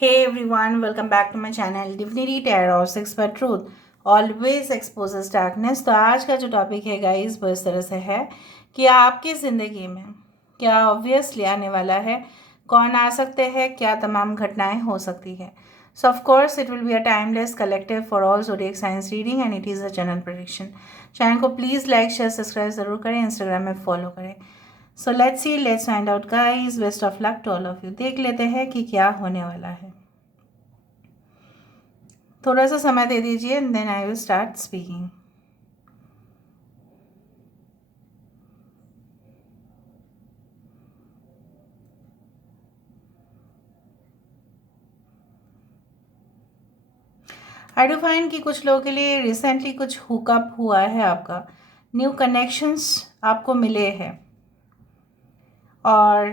Hey everyone, welcome back to my channel Divinity Tarot 6 पर Truth always exposes darkness। तो आज का जो टॉपिक है गाइस वो इस तरह से है कि आपकी ज़िंदगी में क्या ऑब्वियसली आने वाला है, कौन आ सकते हैं, क्या तमाम घटनाएं हो सकती है। So of course it will be a timeless collective for all zodiac science reading and it is a general prediction. Channel को प्लीज़ लाइक शेयर सब्सक्राइब ज़रूर करें, इंस्टाग्राम में फॉलो करें। So let's see, let's find out guys. Best of luck to all of you. देख लेते हैं कि क्या होने वाला है। थोड़ा सा समय दे दीजिए and then I will start speaking. I do find कि कुछ लोगों के लिए रिसेंटली कुछ हुकअप हुआ है, आपका न्यू कनेक्शंस आपको मिले हैं, और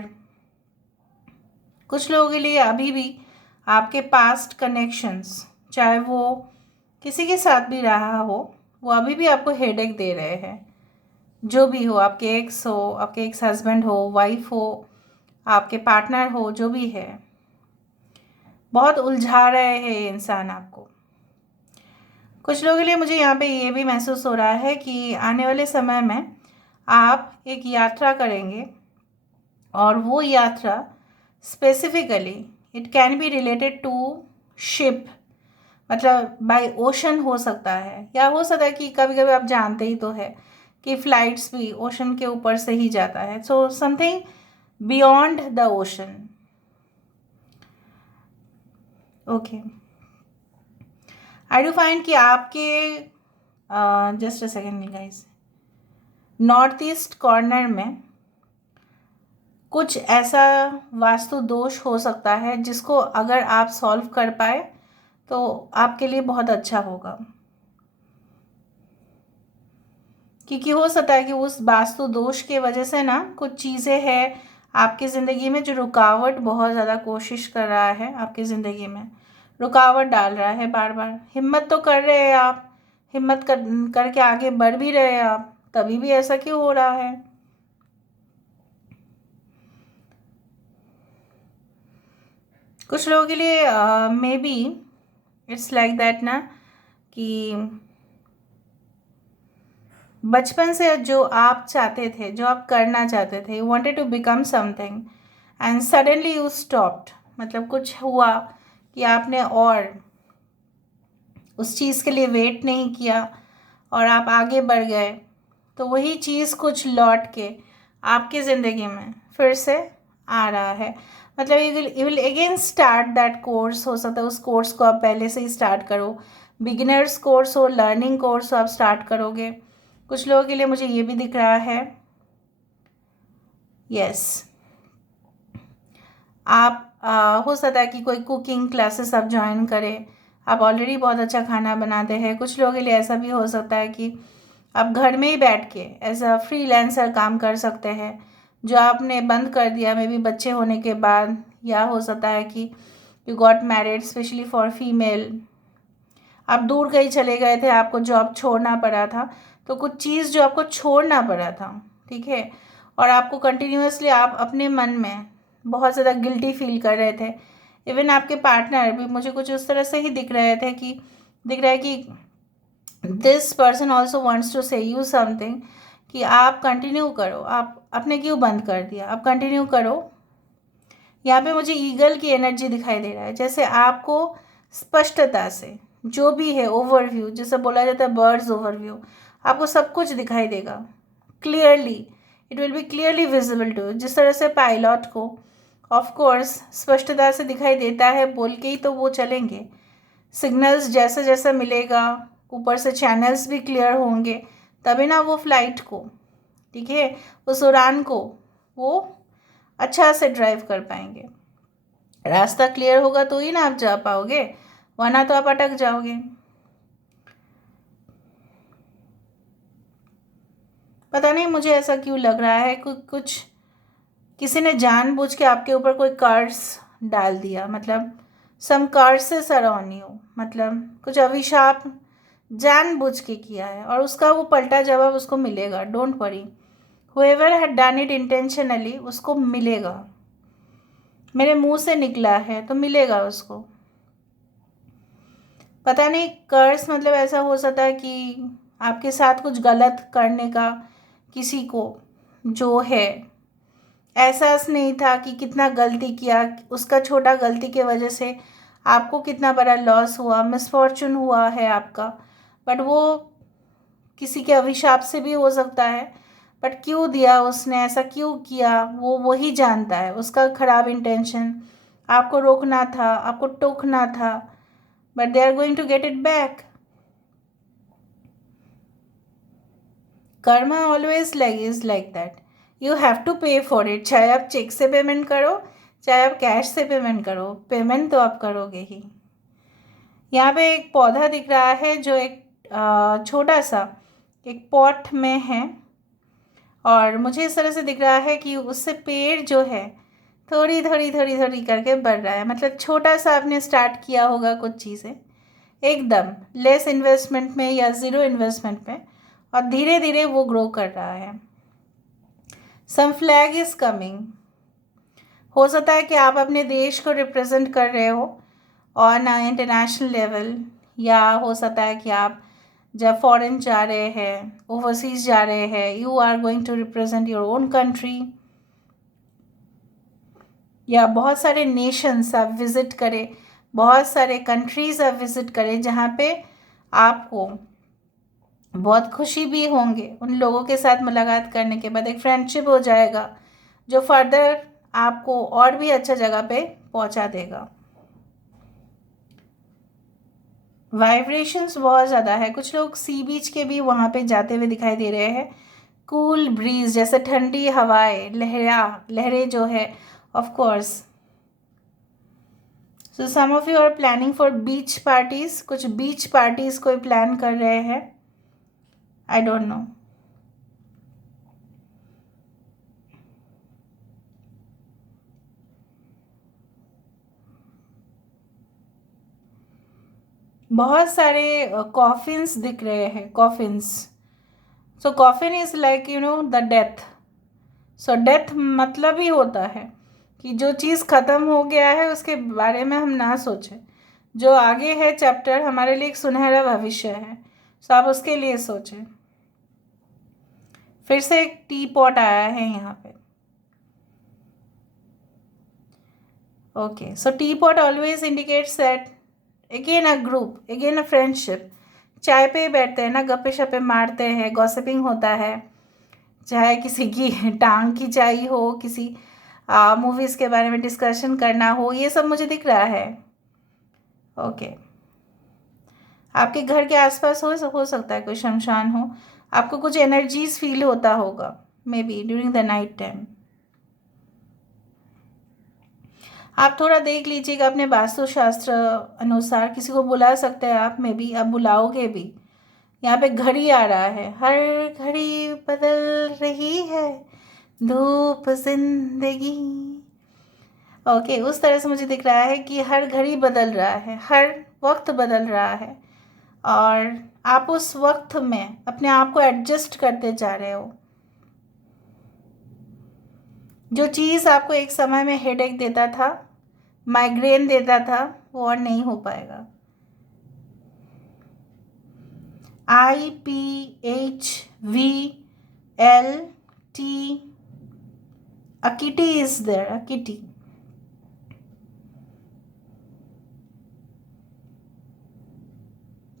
कुछ लोगों के लिए अभी भी आपके पास्ट कनेक्शंस, चाहे वो किसी के साथ भी रहा हो, वो अभी भी आपको हेडेक दे रहे हैं। जो भी हो, आपके एक्स हो, आपके एक्स हस्बैंड हो, वाइफ हो, आपके पार्टनर हो, जो भी है, बहुत उलझा रहे हैं ये इंसान आपको। कुछ लोगों के लिए मुझे यहाँ पे ये भी महसूस हो रहा है कि आने वाले समय में आप एक यात्रा करेंगे, और वो यात्रा specifically it can be related to ship, मतलब बाय ओशन हो सकता है, या हो सकता है कि कभी कभी आप जानते ही तो है कि फ्लाइट्स भी ओशन के ऊपर से ही जाता है। So something beyond the ocean. Okay, I do find कि आपके just a second guys, north east corner में कुछ ऐसा वास्तु दोष हो सकता है जिसको अगर आप सॉल्व कर पाए तो आपके लिए बहुत अच्छा होगा। क्योंकि हो सकता है कि उस वास्तु दोष के वजह से ना कुछ चीज़ें हैं आपकी ज़िंदगी में जो रुकावट बहुत ज़्यादा कोशिश कर रहा है, आपकी ज़िंदगी में रुकावट डाल रहा है बार बार। हिम्मत तो कर रहे हैं आप, हिम्मत करके आगे बढ़ भी रहे हैं आप, तभी भी ऐसा क्यों हो रहा है। कुछ लोगों के लिए may be it's like that ना, कि बचपन से जो आप चाहते थे, जो आप करना चाहते थे, you wanted to become something and suddenly you stopped, मतलब कुछ हुआ कि आपने और उस चीज़ के लिए वेट नहीं किया और आप आगे बढ़ गए, तो वही चीज़ कुछ लौट के आपकी ज़िंदगी में फिर से आ रहा है। मतलब you will again start that course. हो सकता है उस कोर्स को आप पहले से ही स्टार्ट करो, बिगिनर्स कोर्स हो, लर्निंग कोर्स हो, आप स्टार्ट करोगे। कुछ लोगों के लिए मुझे ये भी दिख रहा है, यस, आप हो सकता है कि कोई कुकिंग क्लासेस आप ज्वाइन करें। आप ऑलरेडी बहुत अच्छा खाना बनाते हैं। कुछ लोगों के लिए ऐसा भी हो सकता है कि आप घर में ही बैठ के एज अ फ्रीलांसर काम कर सकते हैं, जो आपने बंद कर दिया मे बी बच्चे होने के बाद, या हो सकता है कि you got married, specially for female. आप दूर कहीं चले गए थे, आपको जॉब छोड़ना पड़ा था, तो कुछ चीज़ जो आपको छोड़ना पड़ा था, ठीक है, और आपको कंटिन्यूसली आप अपने मन में बहुत ज़्यादा गिल्टी फील कर रहे थे। इवन आपके पार्टनर भी मुझे कुछ उस तरह से ही दिख रहे थे कि दिख रहा है कि this person also wants to say you something, कि आप कंटिन्यू करो, आप अपने क्यों बंद कर दिया, आप कंटिन्यू करो। यहाँ पे मुझे ईगल की एनर्जी दिखाई दे रहा है, जैसे आपको स्पष्टता से जो भी है ओवरव्यू, जैसे बोला जाता है बर्ड्स ओवरव्यू, आपको सब कुछ दिखाई देगा clearly. It will be clearly visible to, जिस तरह से पायलट को ऑफ कोर्स स्पष्टता से दिखाई देता है, बोल के ही तो वो चलेंगे। सिग्नल्स जैसे जैसे मिलेगा, ऊपर से चैनल्स भी क्लियर होंगे, तभी ना वो फ्लाइट को, ठीक है, उस उड़ान को वो अच्छा से ड्राइव कर पाएंगे। रास्ता क्लियर होगा तो ही ना आप जा पाओगे, वरना तो आप अटक जाओगे। पता नहीं मुझे ऐसा क्यों लग रहा है, कुछ किसी ने जानबूझ के आपके ऊपर कोई कर्स डाल दिया, मतलब सम कर्सेस आर ऑन यू, मतलब कुछ अभिशाप जानबूझ के किया है, और उसका वो पलटा जवाब उसको मिलेगा। Don't worry, whoever had done it intentionally उसको मिलेगा। मेरे मुंह से निकला है तो मिलेगा उसको। पता नहीं, कर्स मतलब ऐसा हो सकता है कि आपके साथ कुछ गलत करने का किसी को जो है एहसास नहीं था कि कितना गलती किया, उसका छोटा गलती के वजह से आपको कितना बड़ा लॉस हुआ, मिसफॉर्चून हुआ है आपका। बट वो किसी के अभिशाप से भी हो सकता है। बट क्यों दिया उसने, ऐसा क्यों किया, वो वही जानता है। उसका खराब इंटेंशन, आपको रोकना था, आपको टोकना था, but they are going to get it back. Karma always like is like that, you have to pay for it. चाहे आप चेक से पेमेंट करो, चाहे आप कैश से पेमेंट करो, पेमेंट तो आप करोगे ही। यहाँ पे एक पौधा दिख रहा है जो एक छोटा सा एक पॉट में है, और मुझे इस तरह से दिख रहा है कि उससे पेड़ जो है थोड़ी थोड़ी थोड़ी थोड़ी करके बढ़ रहा है। मतलब छोटा सा आपने स्टार्ट किया होगा कुछ चीज़ें, एकदम लेस इन्वेस्टमेंट में या ज़ीरो इन्वेस्टमेंट में, और धीरे धीरे वो ग्रो कर रहा है। सम फ्लैग इज कमिंग। हो सकता है कि आप अपने देश को रिप्रेजेंट कर रहे हो ऑन इंटरनेशनल लेवल, या हो सकता है कि आप जब फॉरेन जा रहे हैं, ओवरसीज जा रहे हैं, you are going to represent your own country, या बहुत सारे नेशंस आप विज़िट करें, बहुत सारे कंट्रीज़ आप विज़िट करें जहाँ पे आपको बहुत खुशी भी होंगे उन लोगों के साथ मुलाकात करने के बाद। एक फ्रेंडशिप हो जाएगा जो फर्दर आपको और भी अच्छा जगह पे पहुंचा देगा। वाइब्रेशंस बहुत ज़्यादा है, कुछ लोग सी बीच के भी वहाँ पे जाते हुए दिखाई दे रहे हैं। कूल ब्रीज, जैसे ठंडी हवाएं, लहरें जो है, of course. So some of you are planning for beach parties, कुछ बीच पार्टीज कोई प्लान कर रहे हैं, आई डोंट नो। बहुत सारे कॉफिन्स दिख रहे हैं, coffins. So coffin is like you know the death. So death मतलब ही होता है कि जो चीज़ ख़त्म हो गया है उसके बारे में हम ना सोचें, जो आगे है चैप्टर हमारे लिए एक सुनहरा भविष्य है, सो आप उसके लिए सोचें। फिर से एक टी पॉट आया है यहाँ पे। Okay, so T pot always indicates that again a group, again a friendship. चाय पे बैठते हैं ना, गप्पे शप्पे मारते हैं, गॉसिपिंग होता है, चाहे किसी की टांग खिंचाई हो, किसी मूवीज़ के बारे में डिस्कशन करना हो, ये सब मुझे दिख रहा है। ओके, आपके घर के आसपास हो सकता है कोई शमशान हो, आपको कुछ एनर्जीज फील होता होगा may be during the night time. आप थोड़ा देख लीजिएगा अपने वास्तुशास्त्र अनुसार, किसी को बुला सकते हैं आप, मे बी आप बुलाओगे भी। यहाँ पे घड़ी आ रहा है, हर घड़ी बदल रही है धूप जिंदगी। ओके, उस तरह से मुझे दिख रहा है कि हर घड़ी बदल रहा है, हर वक्त बदल रहा है, और आप उस वक्त में अपने आप को एडजस्ट करते जा रहे हो। जो चीज़ आपको एक समय में हेडेक देता था, माइग्रेन देता था, वो और नहीं हो पाएगा। IPHVLT, a kitty is there, a kitty.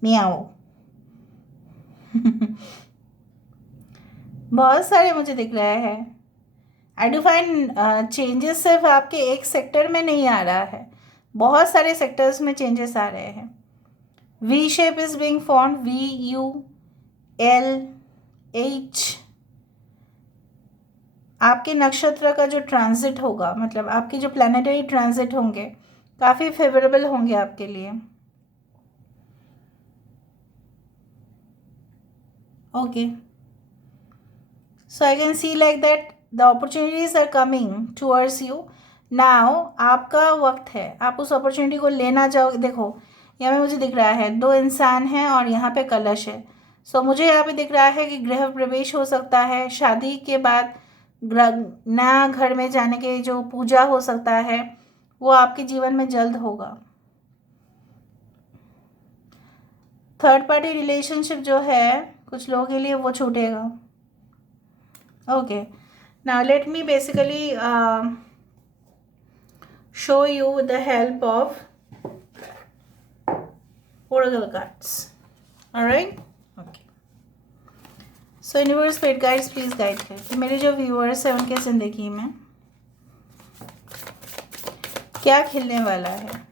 Miao. बहुत सारे मुझे दिख रहे हैं। आई डू फाइंड चेंजेस सिर्फ आपके एक सेक्टर में नहीं आ रहा है, बहुत सारे सेक्टर्स में चेंजेस आ रहे हैं। V shape is being form, VULH। आपके नक्षत्र का जो ट्रांजिट होगा, मतलब आपके जो प्लानिटरी ट्रांजिट होंगे, काफ़ी फेवरेबल होंगे आपके लिए। Okay, so I can see like that the opportunities are coming towards you now. आपका वक्त है, आप उस अपॉर्चुनिटी को लेना चाहोगे। देखो यहाँ पे मुझे दिख रहा है 2 इंसान हैं और यहाँ पे कलश है। सो मुझे यहाँ पे दिख रहा है कि गृह प्रवेश हो सकता है, शादी के बाद नया घर में जाने के जो पूजा हो सकता है, वो आपके जीवन में जल्द होगा। थर्ड पार्टी रिलेशनशिप जो है कुछ लोगों के लिए वो छूटेगा। Okay, now let me basically show you with the help of oracle cards. All right, okay. So universe spirit guides please guide कर कि मेरे जो व्यूअर्स हैं उनके ज़िंदगी में क्या खिलने वाला है।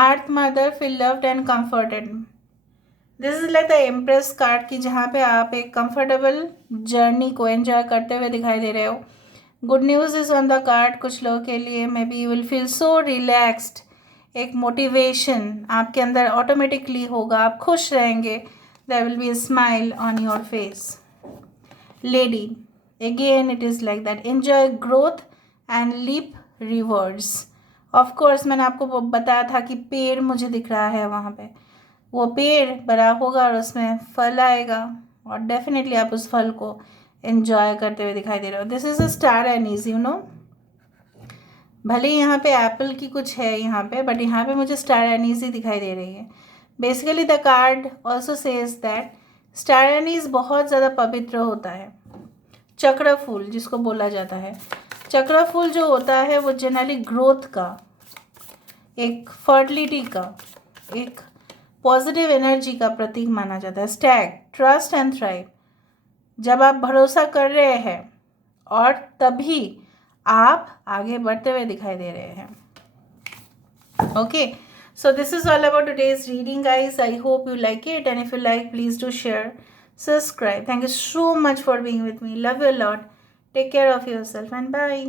Earth mother feel loved and comforted. This is like the empress card की जहाँ पे आप एक कंफर्टेबल जर्नी को एंजॉय करते हुए दिखाई दे रहे हो। Good news is on the card. कुछ लोगों के लिए maybe you will feel so relaxed. एक मोटिवेशन आपके अंदर ऑटोमेटिकली होगा, आप खुश रहेंगे। There will be a smile on your face. Lady, again it is like that, enjoy growth and leap rewards. Of course मैंने आपको बताया था कि पेड़ मुझे दिख रहा है, वहाँ पे वो पेड़ बड़ा होगा और उसमें फल आएगा और डेफिनेटली आप उस फल को एंजॉय करते हुए दिखाई दे रहे हो। This is a star Annie's, you know. भले ही यहाँ पे एप्पल की कुछ है यहाँ पे, बट यहाँ पे मुझे स्टार एनीज ही दिखाई दे रही है। Basically the card also says that star Annie's बहुत ज़्यादा पवित्र होता है। चक्र फूल जिसको बोला जाता है, चक्र फूल जो होता है वो जनरली ग्रोथ का, एक फर्टिलिटी का, एक पॉजिटिव एनर्जी का प्रतीक माना जाता है। Stag, trust and thrive. जब आप भरोसा कर रहे हैं और तभी आप आगे बढ़ते हुए दिखाई दे रहे हैं। Okay, so this is all about today's reading guys. I hope you like it, and if you like please do share, subscribe. Thank you so much for being with me. Love you a lot. Take care of yourself and bye.